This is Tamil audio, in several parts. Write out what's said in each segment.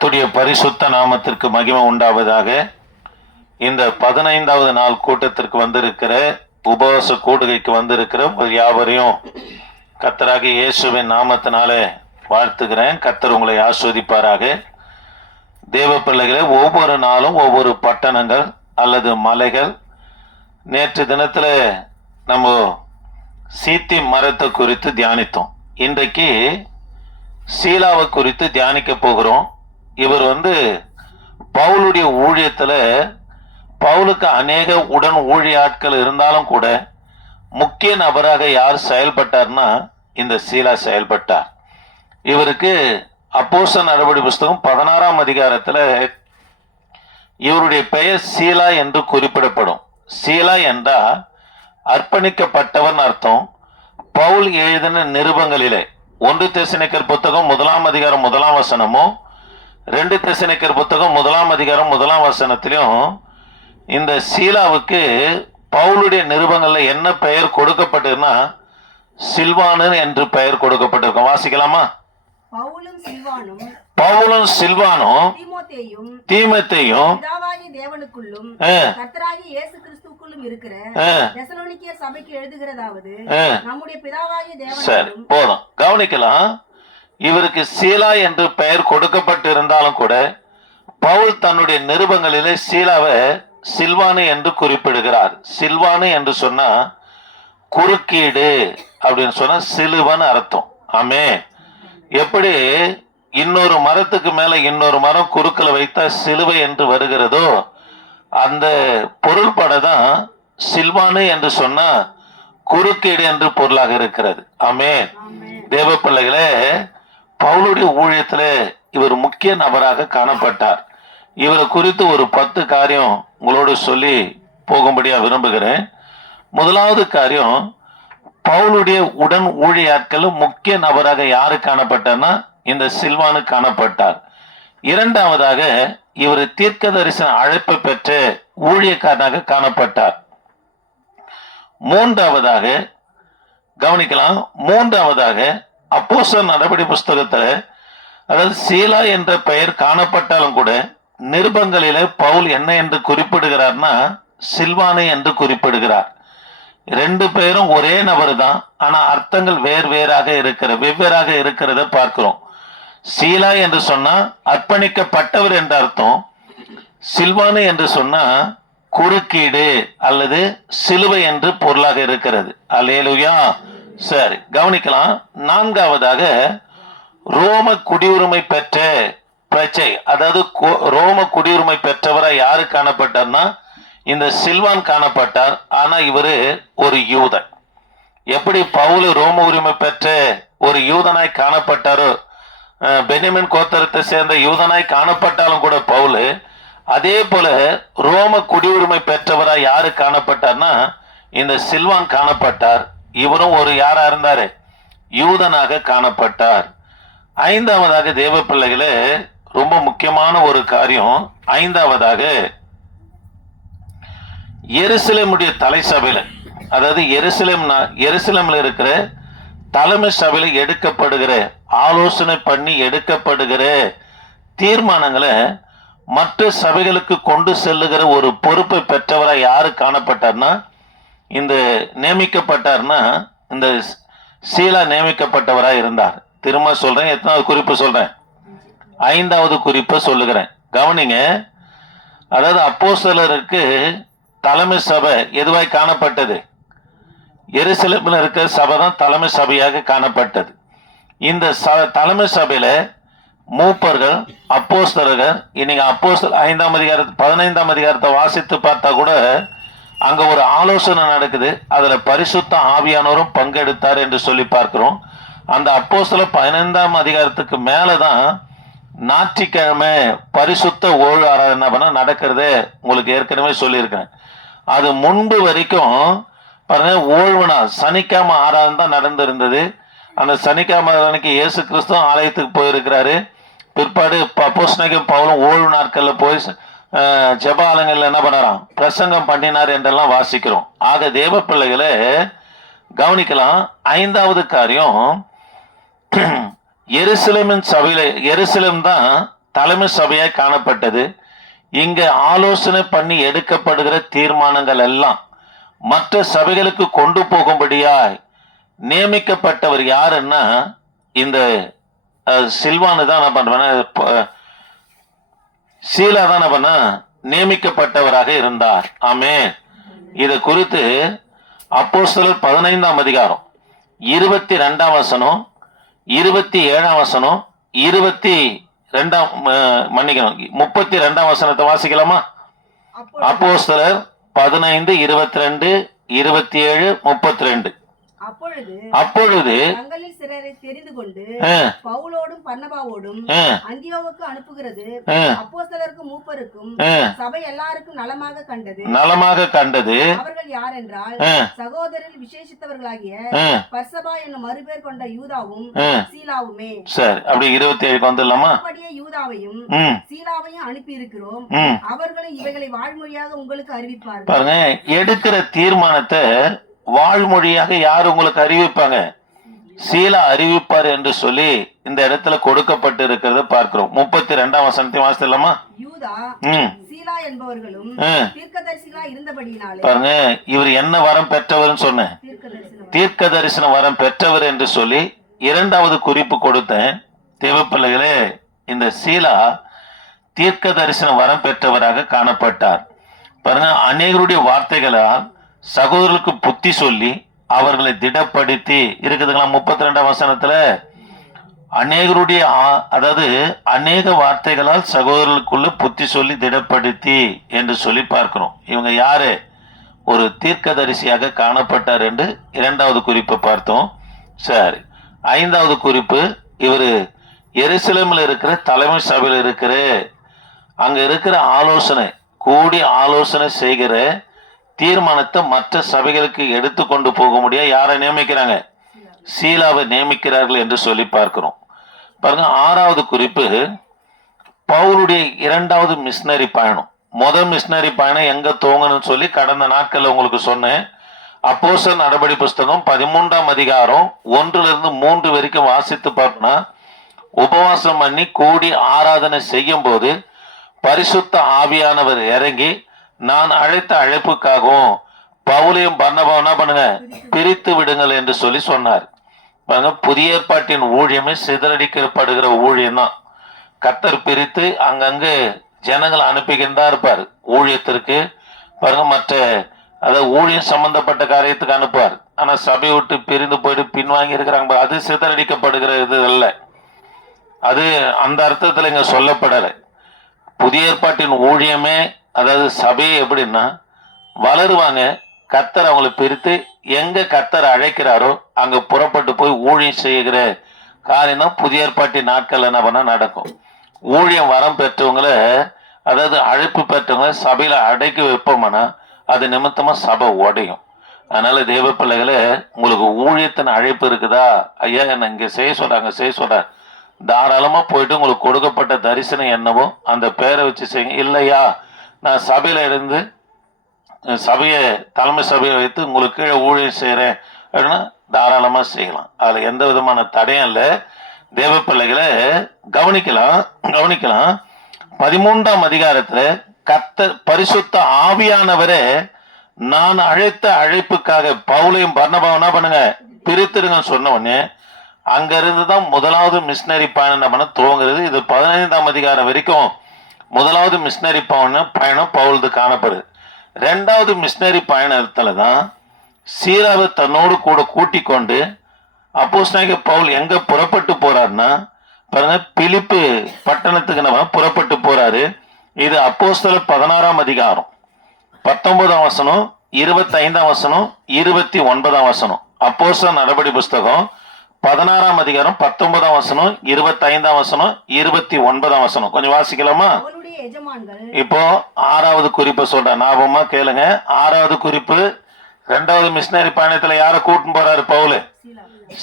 துடைய பரிசுத்த நாமத்திற்கு மகிமை உண்டாவதாக. இந்த 15வது நாள் கூட்டத்திற்கு வந்திருக்கிற உபவாச கூடுகைக்கு வந்திருக்கிற யாவரையும் கர்த்தராகிய இயேசுவின் நாமத்தினாலே வாழ்த்துகிறேன். கர்த்தர் உங்களை ஆஸ்வதிப்பாராக. தேவ பிள்ளைகளே, ஒவ்வொரு நாளும் ஒவ்வொரு பட்டணங்கள் அல்லது மலைகள். நேற்று தினத்தில் நம்ம சீத்தி மரத்தை குறித்து தியானித்தோம். இன்றைக்கு சீலாவை குறித்து தியானிக்க போகிறோம். இவர் பவுலுடைய ஊழியத்தில் பவுலுக்கு அநேக உடன் ஊழிய ஆட்கள் இருந்தாலும் கூட முக்கிய நபராக யார் செயல்பட்டார்னா இந்த சீலா செயல்பட்டார். இவருக்கு அப்போஸ்தலர் நடவடிக்கை புஸ்தகம் 16ஆம் அதிகாரத்தில் இவருடைய பெயர் சீலா என்று குறிப்பிடப்படும். சீலா என்றால் அர்ப்பணிக்கப்பட்டவன் அர்த்தம். பவுல் எழுதின நிருபங்களிலே 1 தெசலோனிக்கர் புத்தகம் 1ஆம் அதிகாரம் 1ஆம் வசனமும் 2 தெசலோனிக்கர் புத்தகம் 1ஆம் அதிகாரம் 1ஆம் வசனத்திலும் இந்த சீலாவுக்கு பவுலுடைய நிருபங்கள்ல என்ன பெயர் கொடுக்கப்பட்டிருன்னா சில்வானு என்று பெயர் கொடுக்கப்பட்டிருக்கும். வாசிக்கலாமா? பவுலும் சில்வானும் தீமோத்தேயும் தேவனுக்குள்ளும் கர்த்தராகிய இயேசு கிறிஸ்துவுக்குள்ளும் இருக்கிற தெசலோனிக்கேயர் சபைக்கு எழுதுகிறதாவது நம்முடைய பிதாவாகிய தேவனுக்கும். போதும், கவனிக்கலாம். இவருக்கு சீலா என்று பெயர் கொடுக்கப்பட்டிருந்தாலும் கூட பவுல் தன்னுடைய நிருபங்களிலே சீலாவை சில்வானு என்று குறிப்பிடுகிறார். சில்வானு என்று சொன்னா குறுக்கீடு அப்படின்னு சொன்னா சிலுவன் அர்த்தம். ஆமே. எப்படி இன்னொரு மரத்துக்கு மேல இன்னொரு மரம் குறுக்கல வைத்தா சிலுவை என்று வருகிறதோ அந்த பொருள்பட தான் சில்வானு என்று சொன்னா குறுக்கீடு என்று பொருளாக இருக்கிறது. ஆமே. தேவ பிள்ளைகளே, பவுலுடைய ஊழியத்துல இவர் முக்கிய நபராக காணப்பட்டார். இவரை குறித்து ஒரு 10 காரியம் உங்களோடு சொல்லி போகும்படியா விரும்புகிறேன். முதலாவது காரியம், பவுலுடைய உடன் ஊழியாட்கள் முக்கிய நபராக யாரு காணப்பட்டார்னா இந்த சில்வானு காணப்பட்டார். இரண்டாவதாக இவர் தீர்க்க தரிசன அழைப்பை பெற்ற ஊழியக்காரனாக காணப்பட்டார். மூன்றாவதாக கவனிக்கலாம், அப்போஸ்தலர் நடவடிக்கை புஸ்தகத்துல அதாவது சீலா என்ற பெயர் காணப்பட்டாலும் கூட நிருபங்களிலே பவுல் என்ன என்று குறிப்பிடுகிறார்னா சில்வானு என்று குறிப்பிடுகிறார். 2 பேரும் ஒரே நபர் தான், ஆனா அர்த்தங்கள் வெவ்வேறாக இருக்கிறத பார்க்கிறோம். சீலா என்று சொன்னா அர்ப்பணிக்கப்பட்டவர் என்ற அர்த்தம். சில்வானு என்று சொன்னா குறுக்கீடு அல்லது சிலுவை என்று பொருளாக இருக்கிறது. அல்லேலூயா. சரி, கவனிக்கலாம். நான்காவதாக ரோம குடியுரிமை பெற்ற பிரஜை, அதாவது ரோம குடியுரிமை பெற்றவராய் யாரு காணப்பட்டார்னா இந்த சில்வான் காணப்பட்டார். ஆனா இவரு ஒரு யூதன். எப்படி பவுல் ரோம உரிமை பெற்ற ஒரு யூதனாய் காணப்பட்டாரோ, பென்யமின் கோத்திரத்தை சேர்ந்த யூதனாய் காணப்பட்டாலும் கூட பவுல் அதே போல ரோம குடியுரிமை பெற்றவராய் யாரு காணப்பட்டார்னா இந்த சில்வான் காணப்பட்டார். இவரும் ஒரு யாரா இருந்தாரு? யூதனாக காணப்பட்டார். ஐந்தாவதாக தேவ பிள்ளைகளே, ரொம்ப முக்கியமான ஒரு காரியம். ஐந்தாவதாக எருசலேமுடைய தலை சபையில, அதாவது எருசலேம்ல இருக்கிற தலைமை சபையில எடுக்கப்படுகிற ஆலோசனை பண்ணி எடுக்கப்படுகிற தீர்மானங்களை மற்ற சபைகளுக்கு கொண்டு செல்லுகிற ஒரு பொறுப்பை பெற்றவராய் யாரு காணப்பட்டார்னா இந்த நியமிக்கப்பட்டார்னா இந்த சீலா நியமிக்கப்பட்டவராய் இருந்தார். திரும்ப சொல்றேன், எத்தனாவது குறிப்பு சொல்றேன்? 5வது குறிப்பை சொல்லுகிறேன். கவனிங்க. அதாவது அப்போஸ்தலருக்கு தலைமை சபை எதுவாய் காணப்பட்டது? எருசலேமில் இருக்கிற சபை தான் தலைமை சபையாக காணப்பட்டது. இந்த தலைமை சபையில மூப்பர்கள், அப்போஸ்தலர்கள், இன்னைக்கு அப்போஸ்தலர் 15ஆம் அதிகாரத்தை வாசித்து பார்த்தா கூட அங்க ஒரு ஆலோசனை நடக்குது. அதுல பரிசுத்த ஆவியானவரும் பங்கெடுத்தார் என்று சொல்லி பார்க்கிறோம். அந்த அப்போஸ்தலர் 15ஆம் அதிகாரத்துக்கு மேலதான் ஞாயிற்றுக்கிழமை பரிசுத்த ஓய்வு ஆராதனை பண்ண நடக்கிறதே உங்களுக்கு ஏற்கனவே சொல்லியிருக்கேன். அது முன்பு வரைக்கும் பாருங்க, ஓய்வு நாள் சனிக்கிழமை ஆராதனை தான் நடந்திருந்தது. அந்த சனிக்கிழமை அன்னைக்கு இயேசு கிறிஸ்து ஆலயத்துக்கு போயிருக்கிறாரு. பிற்பாடு அப்போஸ்தலன் பவுலும் ஓய்வு நாட்கள்ல போய் ஜெபாலயங்கள்ல என்ன பண்ணறான்? பிரசங்கம் பண்ணினார் என்றெல்லாம் வாசிக்கிறோம். ஆக தேவ பிள்ளைகளை கவனிக்கலாம். 5வது காரியம், எருசலேமின் சபையில, எருசலேம் தான் தலைமை சபையாய் காணப்பட்டது. இங்க ஆலோசனை பண்ணி எடுக்கப்படுகிற தீர்மானங்கள் எல்லாம் மற்ற சபைகளுக்கு கொண்டு போகும்படியாய் நியமிக்கப்பட்டவர் யாருன்னா இந்த சில்வானு தான் என்ன பண்றேன், சீலா தான் என்ன பண்ண நியமிக்கப்பட்டவராக இருந்தார். ஆமென். இதை குறித்து அப்போஸ்தலர் 15ஆம் அதிகாரம் 22ஆம் வசனம், 27ஆம் வசனம், 32ஆம் வசனத்தை வாசிக்கலாமா? அப்போஸ்தலர் 15, 22, 27, 32. அப்பொழுது தங்களில் சிலரை தெரிந்து கொண்டு பவுலோடும் பர்னபாவோடும் அந்தியோவுக்கு அனுப்புகிறது அப்போஸ்தலருக்கும் மூப்பருக்கும் சபை எல்லாருக்கும் நலமாக கண்டது. அவர்கள் யார் என்றால் சகோதரரில் விசேஷித்தவர்களாகிய பர்சபா என்னும் மறுபேர் கொண்ட யூதாவும் சீலாவுமே. சரி, அப்படி 27 வந்துடலாமா? அப்படியே யூதாவையும் சீலாவையும் அனுப்பி இருக்கிறோம். அவர்களும் இவைகளை வாழ்மொழியாக உங்களுக்கு அறிவிப்பார்கள். பாருங்க, எடுக்கிற தீர்மானத்தை வாழ்மொழியாக யார் உங்களுக்கு அறிவிப்பாங்க? சீலா அறிவிப்பார் என்று சொல்லி இந்த இடத்துல கொடுக்கப்பட்டு இருக்கிறத பார்க்கிறோம். 32ஆம் வசனத்தை வாசிக்கலாமா? யூதா சீலா என்பவர்களும் தீர்க்கதரிசிகளா இருந்தபடியினாலே. பாருங்க, இவர் என்ன வரம் பெற்றவர் சொன்ன? தீர்க்க தரிசன வரம் பெற்றவர் என்று சொல்லி இரண்டாவது குறிப்பு கொடுத்தேன். தேவப்பிள்ளைகளே, இந்த சீலா தீர்க்க தரிசன வரம் பெற்றவராக காணப்பட்டார். பாருங்க, அநேகருடைய வார்த்தைகளால் சகோதரர்களுக்கு புத்தி சொல்லி அவர்களை திடப்படுத்தி இருக்குதுங்களா? 32ஆம் வசனத்துல அநேகருடைய அதாவது அநேக வார்த்தைகளால் சகோதரர்களுக்குள்ள புத்தி சொல்லி திடப்படுத்தி என்று சொல்லி பார்க்கிறோம். இவங்க யாரு? ஒரு தீர்க்கதரிசியாக காணப்பட்டார் என்று இரண்டாவது குறிப்பை பார்த்தோம். சரி, 5வது குறிப்பு, இவர் எருசலேமில் இருக்கிற தலைமை சபையில் இருக்கிற அங்க இருக்கிற ஆலோசனை கூடி ஆலோசனை செய்கிற தீர்மானத்தை மற்ற சபைகளுக்கு எடுத்து கொண்டு போக முடியாது யாரை நியமிக்கிறாங்க? சீலாவை நியமிக்கிறார்கள் என்று சொல்லி பார்க்கிறோம். பாருங்க, 6வது குறிப்பு, பவுலுடைய 2வது மிஷனரி பயணம். முதல் மிஷனரி பயணம் எங்க துவங்கணும்னு சொல்லி கடந்த நாட்கள்ல உங்களுக்கு சொன்னேன். அப்போஸ்தலர் நடபடி புஸ்தகம் 13ஆம் அதிகாரம் 1-3 வரைக்கும் வாசித்து பார்ப்போம்னா, உபவாசம் பண்ணி கூடி ஆராதனை செய்யும் போது பரிசுத்த ஆவியானவர் இறங்கி நான் அழைத்த அழைப்புக்காகவும் பவுலையும் பர்னபாவும் என்ன பண்ணுங்க, பிரித்து விடுங்கள் என்று சொல்லி சொன்னார். பாருங்க, புதிய ஏற்பாட்டின் ஊழியமே சிதறடிக்கப்படுகிற ஊழியம் தான். கர்த்தர் பிரித்து அங்கங்கு ஜனங்களை அனுப்பிக்கிட்டு தான் இருப்பார் ஊழியத்திற்கு. பாருங்க, மற்ற அதாவது ஊழியம் சம்பந்தப்பட்ட காரியத்துக்கு அனுப்புவார். ஆனா சபை விட்டு பிரிந்து போயிட்டு பின்வாங்கி இருக்கிறாங்க, அது சிதறடிக்கப்படுகிற இது அல்ல. அது அந்த அர்த்தத்துல இங்க சொல்லப்படலை. புதிய ஏற்பாட்டின் ஊழியமே அதாவது சபையை எப்படின்னா வளருவாங்க. கர்த்தர் அவங்களை பிரித்து எங்க கர்த்தர் அழைக்கிறாரோ அங்க புறப்பட்டு போய் ஊழியம் செய்கிற காரியம் தான் புதிய ஏற்பாட்டின் நாட்கள் என்ன பண்ணா நடக்கும். ஊழியம் வரம் பெற்றவங்கள அதாவது அழைப்பு பெற்றவங்கள சபையில அடைக்கி வைப்போம்னா அது நிமித்தமா சபை உடையும். அதனால தேவ பிள்ளைகளே, உங்களுக்கு ஊழியத்தின் அழைப்பு இருக்குதா? ஐயா என்ன இங்க செய்ய சொல்றாங்க, தாராளமா போயிட்டு உங்களுக்கு கொடுக்கப்பட்ட தரிசனம் என்னவோ அந்த பேரை வச்சு செய்யுங்க. இல்லையா, நான் சபையில இருந்து சபையை தலைமை சபையை வைத்து உங்களுக்கு கீழே ஊழியம் செய்யறேன் அப்படின்னா தாராளமா செய்யலாம். அதுல எந்த விதமான தடையும் இல்லை. தேவ பிள்ளைகளை கவனிக்கலாம். 13ஆம் அதிகாரத்துல கர்த்தர் பரிசுத்த ஆவியானவரே நான் அழைத்த அழைப்புக்காக பவுலையும் பர்னபாவும் என்ன பண்ணுங்க, பிரித்திருங்கன்னு சொன்ன உடனே அங்க இருந்துதான் முதலாவது மிஷனரி பயணம் என்ன பண்ண துவங்குறது. இது 15ஆம் அதிகாரம் வரைக்கும் முதலாவது மிஷனரி பயணம் பவுல்து காணப்படுது. 2வது மிஷனரி பயணத்துல தான் சீலாவை தன்னோடு கூட கூட்டிக் கொண்டு அப்போஸ்தலனாகிய பவுல் எங்க புறப்பட்டு போறாருன்னா பாருங்க, பிலிப்பு பட்டணத்துக்கு நம்ம புறப்பட்டு போறாரு. இது அப்போஸ்தலர் 16ஆம் அதிகாரம் 19ஆம் வசனம், 25ஆம் வசனம், 29ஆம் வசனம். அப்போஸ்தலர் நடபடி புஸ்தகம் 16ஆம் அதிகாரம் 19ஆம் வசனம், 25ஆம் வசனம், 29ஆம் வசனம். கொஞ்சம் வாசிக்கலாமா? இப்போ 6வது குறிப்பு சொல்றேன், ஞாபகமா கேளுங்க. 6வது குறிப்பு, 2வது மிஷனரி பயணத்துல யார கூட்டின்னு போறாரு பவுல்?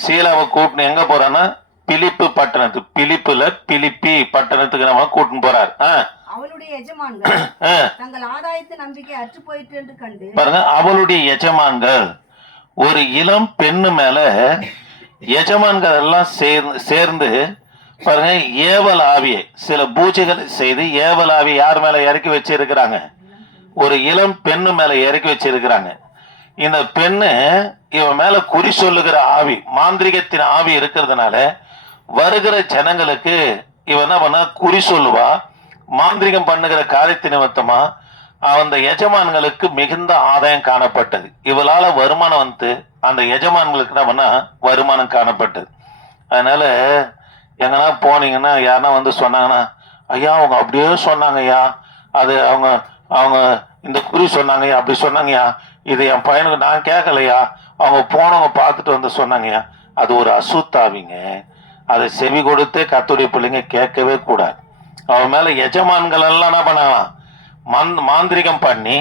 சீலாவை கூட்டின்னு எங்க போறான்னா பிலிப்பு பட்டணத்துக்கு, பிலிப்புல பிலிப்பி பட்டணத்துக்கு நம்ம கூட்டின்னு போறாரு. அவளுடைய எஜமான்கள் தங்கள் ஆதாயத்து நம்பிக்கை அற்று போயிற்று என்று கண்டு பாருங்க, அவளுடைய எஜமான்கள் ஒரு இளம் பெண்ணு மேல எஜமான்கள் எல்லாம் சேர்ந்து பாருங்க, ஏவல் ஆவியை சில பூஜைகளை செய்து ஏவல் ஆவியை யார் மேல இறக்கி வச்சிருக்கிறாங்க? ஒரு இளம் பெண்ணு மேல இறக்கி வச்சிருக்கிறாங்க. இந்த பெண்ணு இவன் மேல குறி சொல்லுகிற ஆவி, மாந்திரிகத்தின் ஆவி இருக்கிறதுனால வருகிற ஜனங்களுக்கு இவன் என்ன பண்ண குறி சொல்லுவா. மாந்திரிகம் பண்ணுகிற காரியத்தை நிமித்தமா அந்த எஜமான்களுக்கு மிகுந்த ஆதாயம் காணப்பட்டது. இவளால வருமானம் வந்து அந்த எஜமான்களுக்கு என்ன பண்ணா வருமானம் காணப்பட்டது. அதனால எங்கன்னா போனீங்கன்னா யாருன்னா வந்து சொன்னாங்கன்னா, ஐயா அவங்க அப்படியே சொன்னாங்க ஐயா, அது அவங்க அவங்க இந்த குறி சொன்னாங்கய்யா, அப்படி சொன்னாங்கய்யா, இது என் பையனுக்கு நான் கேட்கலையா, அவங்க போனவங்க பார்த்துட்டு வந்து சொன்னாங்கய்யா. அது ஒரு அசுத்தாவிங்க. அதை செவி கொடுத்து கர்த்தருடைய பிள்ளைங்க கேட்கவே கூடாது. அவன் மேல எஜமான்கள் எல்லாம் என்ன பண்ணலாம், மாந்திரிகம் பண்ணி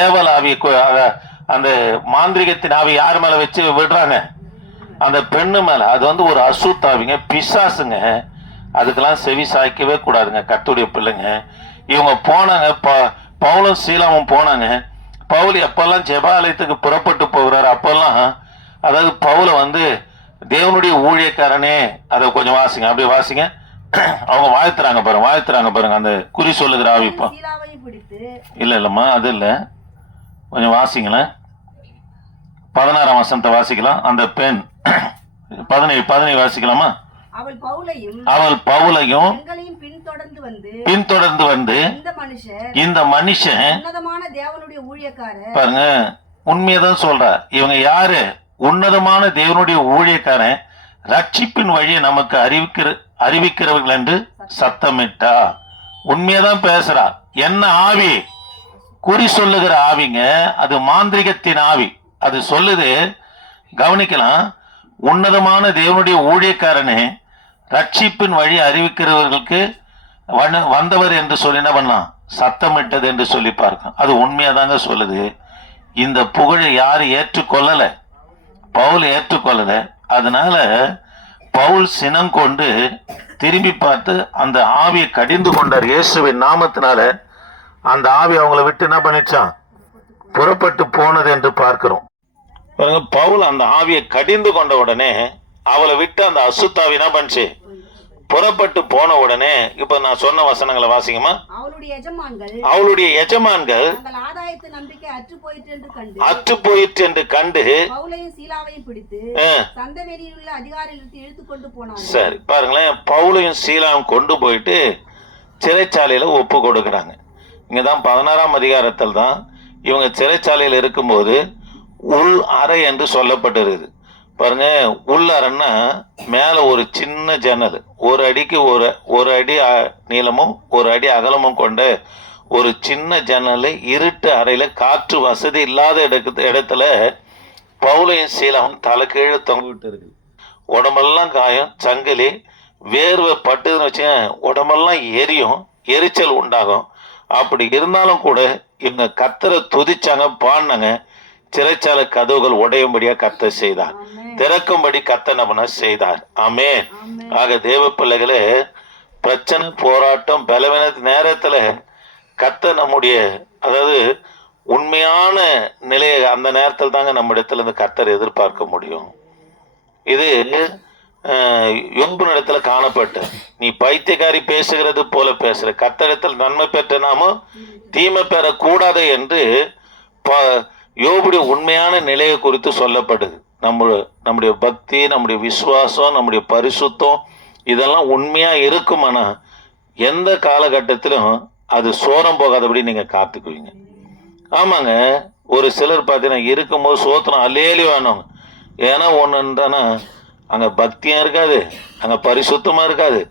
ஏவல் ஆவி, அந்த மாந்திரிகத்தின் ஆவி யார் மேல வச்சு விடுறாங்க? அந்த பெண்ணு மேல. அது வந்து ஒரு அசுத்தாவிங்க, பிசாசுங்க. அதுக்கெல்லாம் செவி சாய்க்கவே கூடாதுங்க கர்த்தருடைய பிள்ளைங்க. இவங்க போனாங்க, பவுலும் சீலாவும் போனாங்க. பவுல் எப்பெல்லாம் ஜெபாலயத்துக்கு புறப்பட்டு போகிறார் அப்பெல்லாம், அதாவது பவுல வந்து தேவனுடைய ஊழியக்காரனே, அதை கொஞ்சம் வாசிங்க, அப்படியே வாசிங்க. அவங்க வாழ்த்துறாங்க பாருங்க அந்த குறி சொல்லுகிற ஆவி. இல்லம்மா அது இல்ல, கொஞ்சம் வாசிங்களேன். 16ஆம் வசனத்தை வாசிக்கலாம். அந்த பெண் 17 வாசிக்கலாமா? அவள் பவுலையும் பின்தொடர்ந்து வந்து இந்த மனுஷன் பாருங்க, உண்மையதான் சொல்ற. இவங்க யாரு? உன்னதமான தேவனுடைய ஊழியக்காரன், ரட்சிப்பின் வழியை நமக்கு அறிவிக்கிறவர்கள் என்று சத்தமிட்டா. உண்மையதான் பேசுறா. என்ன ஆவி? குறி சொல்லுகிற ஆவிங்க. அது மாந்திரிகத்தின் ஆவி. அது சொல்லுது, கவனிக்கலாம். உன்னதமான தேவனுடைய ஊழியக்காரனே, ரட்சிப்பின் வழி அறிவிக்கிறவர்களுக்கு வந்தவர் என்று சொல்லி என்ன பண்ணலாம், சத்தமிட்டது என்று சொல்லி பார்க்க. அது உண்மையாதாங்க சொல்லுது. இந்த புகழை யாரு ஏற்றுக்கொள்ளல? பவுல் ஏற்றுக்கொள்ளல. அதனால பவுல் சினம் கொண்டு திரும்பி பார்த்து அந்த ஆவியை கடிந்து கொண்டார். இயேசுவின் நாமத்தினால அந்த ஆவி அவங்கள விட்டு என்ன பண்ணிச்சான், புறப்பட்டு போனது என்று பார்க்கிறோம். பவுல் அந்த ஆவியை கடிந்து கொண்ட உடனே அவளை விட்டு அந்த அசுத்தாவி என்ன பண்ணுச்சு, புறப்பட்டு போன உடனே. இப்ப நான் சொன்ன வசனங்களை வாசிங்கம்மா. அவளுடைய எஜமான்கள் அற்று போயிற்று என்று கண்டு சரி பாருங்களேன், பவுலையும் சீலாவும் கொண்டு போயிட்டு சிறைச்சாலையில ஒப்பு கொடுக்குறாங்க. இங்கதான் 16ஆம் அதிகாரத்தில் தான் இவங்க சிறைச்சாலையில் இருக்கும்போது உள் அறை என்று சொல்லப்பட்டிருக்குது. பாருங்க, உள் அறைன்னா மேல ஒரு சின்ன ஜன்னல், ஒரு அடிக்கு ஒரு அடி நீளமும் ஒரு அடி அகலமும் கொண்ட ஒரு சின்ன ஜன்னல், இருட்டு அறையில காற்று வசதி இல்லாத இடத்துல பவுலையும் சீலாவும் தலை கீழே தொங்கிட்டு இருக்கு. உடம்பெல்லாம் காயம், சங்கிலி, வேர்வை பட்டுதுன்னு வச்சு உடம்பெல்லாம் எரியும், எரிச்சல் உண்டாகும். அப்படி இருந்தாலும் கூட இவங்க கர்த்தரை துதிச்சாங்க, பாடினாங்க. சிறைச்சாலை கதவுகள் உடையும்படியா கர்த்தர் செய்தார், திறக்கும்படி கர்த்தர் நம்ம செய்தார். ஆமென். ஆக தேவ பிள்ளைகளே, பிரச்சனை, போராட்டம், பலவீன நேரத்துல கர்த்தர் நம்முடைய, அதாவது உண்மையான நிலையை அந்த நேரத்தில் தாங்க நம்ம இடத்துல இருந்து கர்த்தர் எதிர்பார்க்க முடியும். இது யோபு இடத்துல காணப்பட்ட, நீ பைத்தியக்காரி பேசுகிறது போல பேசுற, கர்த்தரிடத்தில் நன்மை பெற்ற நாமோ தீமை பெறக்கூடாது என்று யோபுடைய உண்மையான நிலையை குறித்து சொல்லப்படுது. நம்முடைய பக்தி, நம்முடைய விசுவாசம், நம்முடைய பரிசுத்தம் இதெல்லாம் உண்மையா இருக்குமானா எந்த காலகட்டத்திலும் அது சோரம் போகாதபடி நீங்க காத்துக்குவீங்க. ஆமாங்க, ஒரு சிலர் பார்த்தீங்கன்னா இருக்கும்போது சோத்திரம் அல்லேலி வேணும். ஏன்னா ஒன்றுன்றானா அங்க பக்தியும் இருக்காது, அங்க பரிசுத்தமா இருக்காது,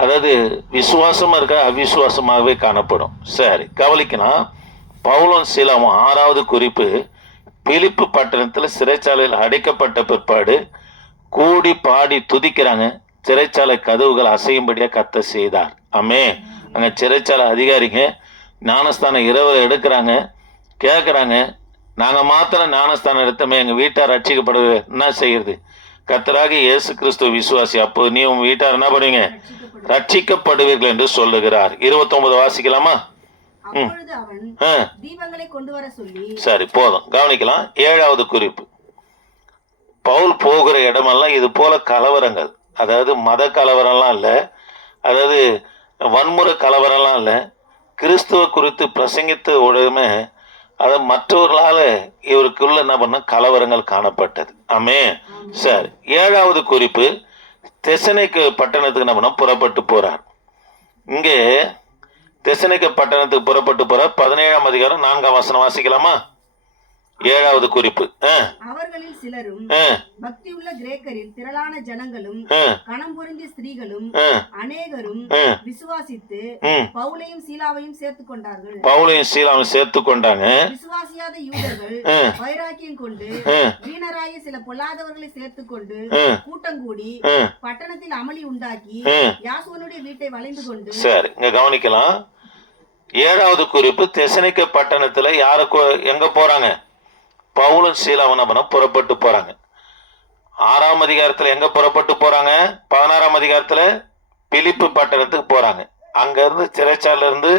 அதாவது விசுவாசமா இருக்காது, அவிசுவாசமாகவே காணப்படும். சரி, கவனிக்கலாம். பவுலும் சீலாவும் 6வது குறிப்பு, பிலிப்பு பட்டணத்தில் சிறைச்சாலையில் அடைக்கப்பட்ட பிற்பாடு கூடி பாடி துதிக்கிறாங்க. சிறைச்சாலை கதவுகள் அசையும்படியா கர்த்தர் செய்தார். ஆமே. அங்க சிறைச்சாலை அதிகாரிங்க ஞானஸ்தானம் இரவு எடுக்கிறாங்க, கேட்குறாங்க, நாங்க மாத்திரம் ஞானஸ்தானம் எடுத்தோமே, எங்க வீட்டார் ரட்சிக்கப்படுது, என்ன செய்யறது? கர்த்தராகிய இயேசு கிறிஸ்துவ விசுவாசி, அப்போ நீ உங்க வீட்டார் என்ன பண்ணுவீங்க, ரட்சிக்கப்படுவீர்கள் என்று சொல்லுகிறார். 29 வாசிக்கலாமா? சரி, போதும், கவனிக்கலாம். 7வது குறிப்பு, பவுல் போகிற இடமெல்லாம் இது போல கலவரங்கள், அதாவது மத கலவரம்லாம் இல்லை, அதாவது வன்முறை கலவரம்லாம் இல்லை, கிறிஸ்துவ குறித்து பிரசங்கித்த உடனே அதை மற்றவர்களால் இவருக்குள்ள என்ன பண்ண கலவரங்கள் காணப்பட்டது. ஆமென். சரி, 7வது குறிப்பு, தெசனைக்கு பட்டணத்துக்கு என்ன பண்ண புறப்பட்டு போறார். இங்கே தெசனைக்கு பட்டணத்துக்கு புறப்பட்டு போறார். 17ஆம் அதிகாரம் 4ஆம் வசனம் வாசிக்கலாமா? 7வது குறிப்பு. அவர்களில் சிலரும் பக்தியுள்ள கிரேக்கரில் திரளான ஜனங்களும் கணம் பொருந்திய ஸ்திரீகளும் அநேகரும் விசுவாசித்து பவுலையும் சீலாவையும் சேர்த்துக் கொண்டார்கள். பவுலையும் சீலாவையும் சேர்த்து கொண்டாங்க. விசுவாசியாத யூதர்கள் வைராக்கியம் கொண்டு வீணராய சில பொல்லாதவர்களை சேர்த்துக் கொண்டு கூட்டம் கூடி பட்டணத்தில் அமளி உண்டாக்கி யாசோனுடைய வீட்டை வளைந்து கொண்டு. சரி, இங்க கவனிக்கலாம். 7வது குறிப்பு, தெசனிக்க பட்டணத்துல யாருக்கு எங்க போறாங்க? பவுலும் சீலாவும் புறப்பட்டு போறாங்க. 6ஆம் அதிகாரத்துல எங்க புறப்பட்டு போறாங்க? 16ஆம் அதிகாரத்துல பிலிப்பு பட்டணத்துக்கு போறாங்க. அங்க இருந்து சிறைச்சாலையில இருந்து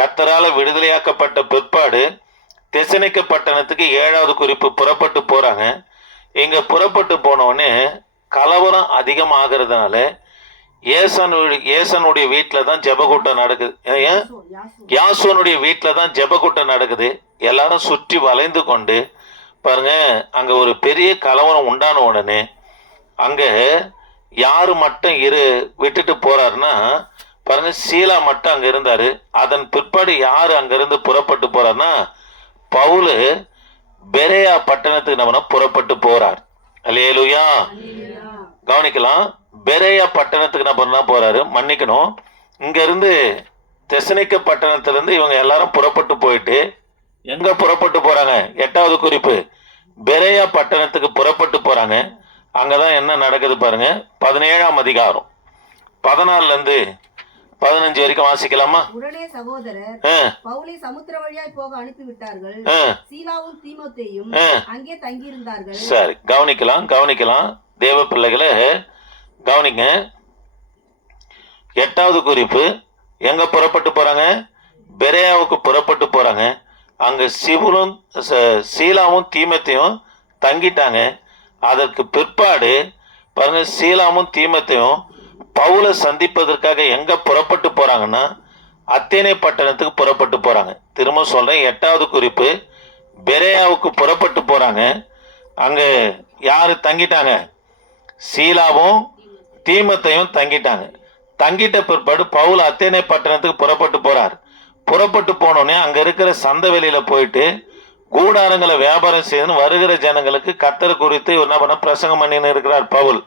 கர்த்தரால விடுதலையாக்கப்பட்ட பிற்பாடு தெசனிக்க பட்டணத்துக்கு 7வது குறிப்பு புறப்பட்டு போறாங்க. இங்க புறப்பட்டு போன உடனே கலவரம் அதிகமாகிறதுனால ஏசனுடைய வீட்டுல தான் ஜெபக்கூட்டம் நடக்குது. யாசோனுடைய வீட்டுல தான் ஜெபக்கூட்டம் நடக்குது. எல்லாரும் சுற்றி வளைந்து கொண்டு பாருங்க, அங்க ஒரு பெரிய கலவரம் உண்டான உடனே அங்க யாரு மட்டும் விட்டுட்டு போறாருன்னா பாருங்க, சீலா மட்டும் அங்க இருந்தாரு. அதன் பிற்பாடு யாரு அங்க இருந்து புறப்பட்டு போறாருன்னா பவுலு பெரேயா பட்டணத்துக்கு நம்ம புறப்பட்டு போறார். அல்லேலூயா. கவனிக்கலாம், பெரேயா பட்டணத்துக்கு என்ன போறாரு, மன்னிக்கணும், இங்க இருந்து தெசனிக்க பட்டணத்துல இருந்து இவங்க எல்லாரும் புறப்பட்டு போயிட்டு எங்க புறப்பட்டு போறாங்க? 8வது குறிப்பு, பெரேயா பட்டணத்துக்கு புறப்பட்டு போறாங்க. அங்கதான் என்ன நடக்குது பாருங்க. 17ஆம் அதிகாரம் 14ல இருந்து 15 வரைக்கும் வாசிக்கலாமா? உடனே சகோதரர் பவுலை சமுத்திர வழியாய் போக அனுப்பிவிட்டார்கள். சீலாவும் தீமோத்தேயும் அங்கே தங்கியிருந்தார்கள். சரி, கவனிக்கலாம் தேவ பிள்ளைகளை கவனிங்க. 8வது குறிப்பு, எங்க புறப்பட்டு போறாங்க? பெரேயாவுக்கு புறப்பட்டு போறாங்க. அங்க சீலாவும் தீமோத்தேயும் தங்கிட்டாங்க. அதற்கு பிற்பாடு பாருங்க, சீலாவும் தீமோத்தேயும் பவுலை சந்திப்பதற்காக எங்க புறப்பட்டு போறாங்கன்னா அத்தேனே பட்டணத்துக்கு புறப்பட்டு போறாங்க. திரும்ப சொல்றேன், 8வது குறிப்பு, பெரேயாவுக்கு புறப்பட்டு போறாங்க. அங்க யாரு தங்கிட்டாங்க? சீலாவும் தீமோத்தேயும் தங்கிட்டாங்க. தங்கிட்ட பிற்பாடு பவுல் அத்தேனே பட்டணத்துக்கு புறப்பட்டு போறார். புறப்பட்டு போனோடனே அங்க இருக்கிற சந்த வெளியில போயிட்டு கூடாரங்களை வியாபாரம் செய்யணும் வருகிற ஜனங்களுக்கு கர்த்தர் குறித்து என்ன பண்ண பிரசங்கம் பண்ணின்னு இருக்கிறார் பவுல்.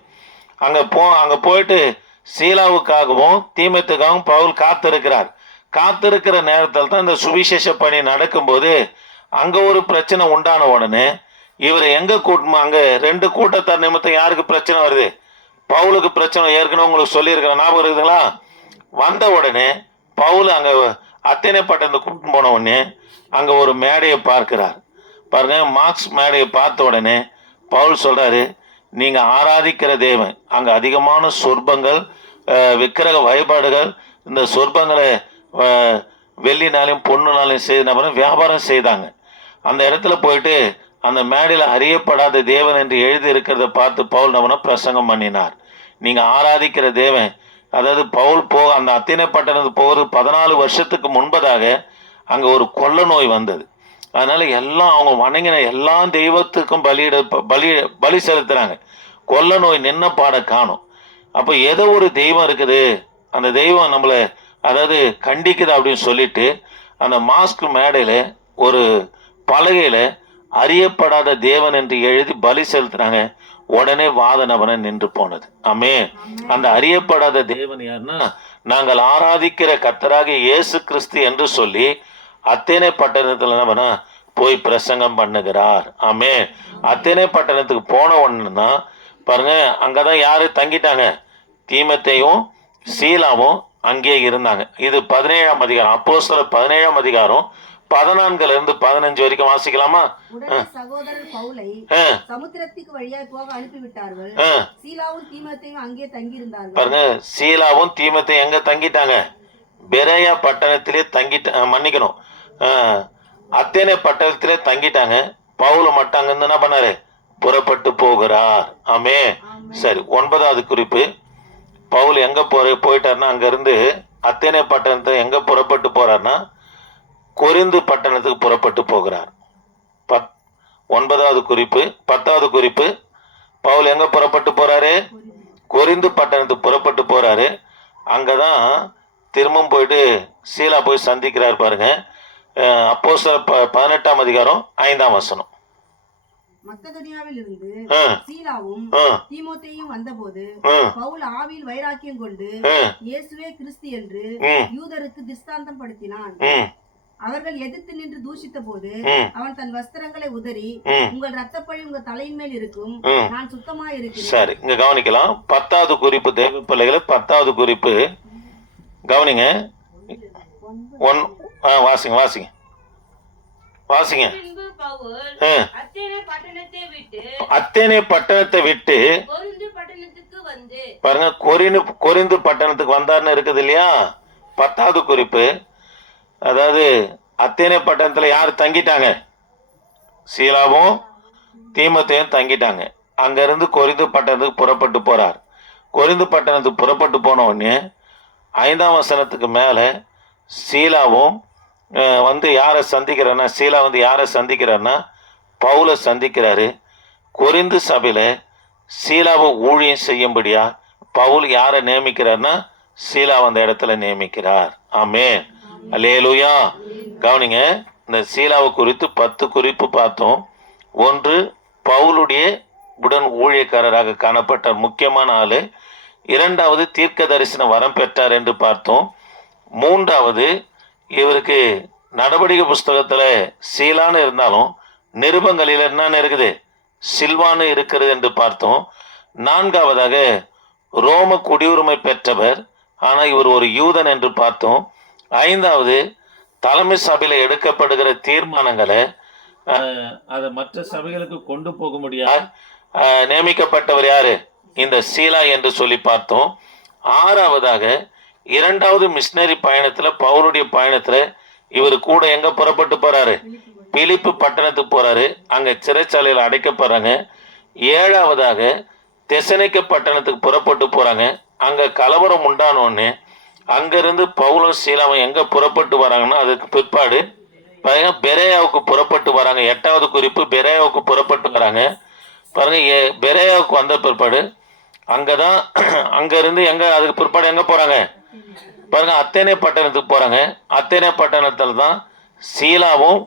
அங்க போயிட்டு சீலாவுக்காகவும் தீமோத்தேயுக்காகவும் பவுல் காத்திருக்கிற நேரத்தில் தான் இந்த சுவிசேஷ பணி நடக்கும்போது அங்க ஒரு பிரச்சனை உண்டான உடனே இவர் எங்க கூட்டமா அங்க 2 கூட்டத்தார் நிமித்தம் யாருக்கு பிரச்சனை வருது? பவுலுக்கு பிரச்சனை. ஏற்கனவே உங்களுக்கு சொல்லியிருக்கிற ஞாபகம் இருக்குதுங்களா? வந்த உடனே பவுல் அங்க அத்தேனே பட்டணத்தை கூட்டிட்டு போன உடனே அங்க ஒரு மேடையை பார்க்கிறார். பாருங்க, மார்க்ஸ் மேடையை பார்த்த உடனே பவுல் சொல்றாரு, நீங்க ஆராதிக்கிற தேவன், அங்க அதிகமான சொற்பங்கள் விக்கிரக வழிபாடுகள், இந்த சொற்பங்களை வெள்ளினாலையும் பொண்ணுனாலையும் செய்து வியாபாரம் செய்தாங்க. அந்த இடத்துல போயிட்டு அந்த மேடையில் அறியப்படாத தேவன் என்று எழுதி இருக்கிறத பார்த்து பவுல் பிரசங்கம் பண்ணினார். நீங்க ஆராதிக்கிற தேவன், அதாவது பவுல் அந்த அத்தேனே பட்டணத்துக்கு போகிறது 14 வருஷத்துக்கு முன்பதாக அங்க ஒரு கொள்ள நோய் வந்தது. அதனால எல்லாம் அவங்க வணங்கின எல்லா தெய்வத்துக்கும் பலி செலுத்துறாங்க. கொள்ள நோய் நின்ன பாட காணும். அப்போ ஏதோ ஒரு தெய்வம் இருக்குது, அந்த தெய்வம் நம்மளை அதாவது கண்டிக்குது அப்படின்னு சொல்லிட்டு அந்த மாஸ்க் மேடையில ஒரு பலகையில அறியப்படாத தேவன் என்று எழுதி பலி செலுத்துறாங்க. உடனே வாதனவன நின்று போனது. ஆமென். அந்த அறியப்படாத தேவன் யாருன்னா நாங்கள் ஆராதிக்கிற கர்த்தராகிய இயேசு கிறிஸ்து என்று சொல்லி அத்தேனே பட்டணத்துல போய் பிரசங்கம் பண்ணுகிறார். ஆமென். அத்தேனே பட்டணத்துக்கு போன உடனே பாருங்க, அங்கதான் யாரு தங்கிட்டாங்க? தீமோத்தேயும் சீலாவும் அங்கே இருந்தாங்க. இது 17ஆம் அதிகாரம், அப்போஸ்தலர் 17ஆம் அதிகாரம் 14ல இருந்து 15 வரைக்கும் வாசிக்கலாமா? சகோதரர் பவுலை சமுத்திரத்துக்கு வழியாய் போக அனுப்பிவிட்டார்கள். சீலாவும் தீமோத்தேயும் அங்கே தங்கியிருந்தார்கள். பாருங்க, சீலாவும் தீமோத்தேயும் எங்க தங்கிட்டாங்க? பெரேயா பட்டணத்திலே மன்னிக்கணும், அத்தேனே பட்டணத்திலே தங்கிட்டாங்க. பவுல் மட்டும் அங்கிருந்து என்ன பண்ணாரு? புறப்பட்டு போகிறார். ஆமென். சரி, 9வது குறிப்பு, பவுல் எங்க போயிட்டாருன்னா அங்கிருந்து அத்தேனே பட்டணத்தை எங்க புறப்பட்டு போறாருன்னா கொரிந்து பட்டணத்துக்கு புறப்பட்டு போகிறார். 9வது குறிப்பு. 10வது குறிப்பு, பவுல் எங்க புறப்பட்டு போறாரு? கொரிந்து பட்டணத்துக்கு புறப்பட்டு போறாரு. அங்கதான் திரும்பவும் போயிட்டு சீலா போய் சந்திக்கிறார் பாருங்க. அப்போஸ்தலர் 18ஆம் அதிகாரம் 5ஆம் வசனம். மக்கெதோனியாவில் இருந்து சீலாவும் தீமோத்தேயும் வந்தபோது பவுல் ஆவியில் வைராக்கியம் கொண்டு இயேசுவே கிறிஸ்து என்று யூதருக்கு திஷ்டாந்தம் படுத்தினான். அவர்கள் எதிர்த்து நின்று தூஷித்த போது அவன் தன் வஸ்திரங்களை உதறி, உங்கள் ரத்தப்பழி உங்க தலையின் மேல் இருக்கும், நான் சுத்தமா இருக்கிறேன். சரி, இங்க கவனிக்கலாம். 10வது குறிப்பு, தேவ பிள்ளைகளை 10வது குறிப்பு கவனிங்க. வாசிங்க வாசிங்க வாசிங்க. அத்தேனே பட்டணத்தை விட்டு பாருங்க, கொரிந்து பட்டணத்துக்கு வந்தார்னு இருக்குது இல்லையா? 10வது குறிப்பு. அதாவது அத்தேனே பட்டணத்துல யார் தங்கிட்டாங்க? சீலாவும் தீமோத்தேயும் தங்கிட்டாங்க. அங்க இருந்து கொரிந்து பட்டணத்துக்கு புறப்பட்டு போறார். கொரிந்து பட்டணத்துக்கு புறப்பட்டு போன உடனே 5ஆம் வசனத்துக்கு மேல சீலாவும் வந்து யாரை சந்திக்கிறார்னா, சீலா வந்து யாரை சந்திக்கிறார்னா பவுலை சந்திக்கிறாரு. கொரிந்து சபையில சீலாவை ஊழியம் செய்யும்படியா பவுல் யாரை நியமிக்கிறார்னா சீலா அந்த இடத்துல நியமிக்கிறார். ஆமென், அல்லேலூயா. கவனிங்க, இந்த சீலாவை குறித்து 10 குறிப்பு பார்த்தோம். 1, பவுலுடைய உடன் ஊழியக்காரராக காணப்பட்ட முக்கியமான ஆளு. 2வது, தீர்க்க தரிசன வரம் பெற்றார் என்று பார்த்தோம். 3வது, இவருக்கு நடவடிக்கை புஸ்தகத்துல சீலான்னு இருந்தாலும் நிருபங்களில் என்னன்னு இருக்குது? சில்வான்னு இருக்கிறது என்று பார்த்தோம். 4வதாக, ரோம குடியுரிமை பெற்றவர், ஆனா இவர் ஒரு யூதன் என்று பார்த்தோம். 5வது, தலைமை சபையில எடுக்கப்படுகிற தீர்மானங்களை அதை மற்ற சபைகளுக்கு கொண்டு போக முடியாது நியமிக்கப்பட்டவர் யாரு? இந்த சீலா என்று சொல்லி பார்த்தோம். 6வதாக, 2வது மிஷினரி பயணத்துல, பவுலுடைய பயணத்துல இவர் கூட எங்க புறப்பட்டு போறாரு? பிலிப்பு பட்டணத்துக்கு போறாரு. அங்க சிறைச்சாலையில் அடைக்கப்படுறாங்க. 7வதாக, தெசனிக்க பட்டணத்துக்கு புறப்பட்டு போறாங்க. அங்க கலவரம் உண்டானோன்னு அங்கிருந்து பவுலும் சீலாவும் எங்க புறப்பட்டு வராங்கன்னா அதுக்கு பிற்பாடு பெரேயாவுக்கு புறப்பட்டு வராங்க. 8வது குறிப்பு, பெரேயாவுக்கு புறப்பட்டு வராங்க பாருங்க. பெரேயாவுக்கு வந்த பிற்பாடு அங்கதான் அங்கிருந்து எங்க அதுக்கு பிற்பாடு எங்க போறாங்க பாருங்க? அத்தேனே பட்டணத்துக்கு போறாங்க. அத்தேனே பட்டணத்துல தான் சீலாவும்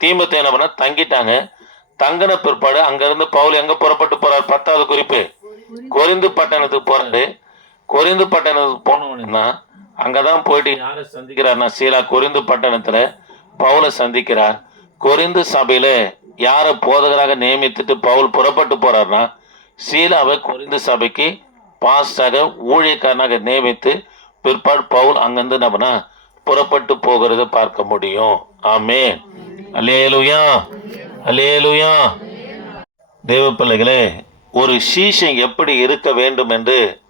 தீமோத்தேயும் தங்கிட்டாங்க. தங்கின பிற்பாடு அங்கிருந்து பவுல் எங்க புறப்பட்டு போறாரு? 10வது குறிப்பு, கொரிந்து பட்டணத்துக்கு போறாரு. கொரிந்து பட்டணத்துக்கு போனோம்னா அங்கதான் போயிட்டு யாரை சந்திக்கிறார்னா சீலா கொரிந்து பட்டணத்துல பவுலை சந்திக்கிறார். கொரிந்து சபையில யாரை போதகராக நியமித்துட்டு பவுல் புறப்பட்டு போறாருன்னா சீலாவை கொரிந்து சபைக்கு பாஸ்டாக ஊழியக்காரனாக நியமித்து பிற்பாடு பவுல் அங்கிருந்து நம்ம புறப்பட்டு போகிறத பார்க்க முடியும். ஆமென், அல்லேலூயா, அல்லேலூயா. தேவ பிள்ளைகளே, ஒரு சீஷன் எப்படி இருக்க வேண்டும் என்று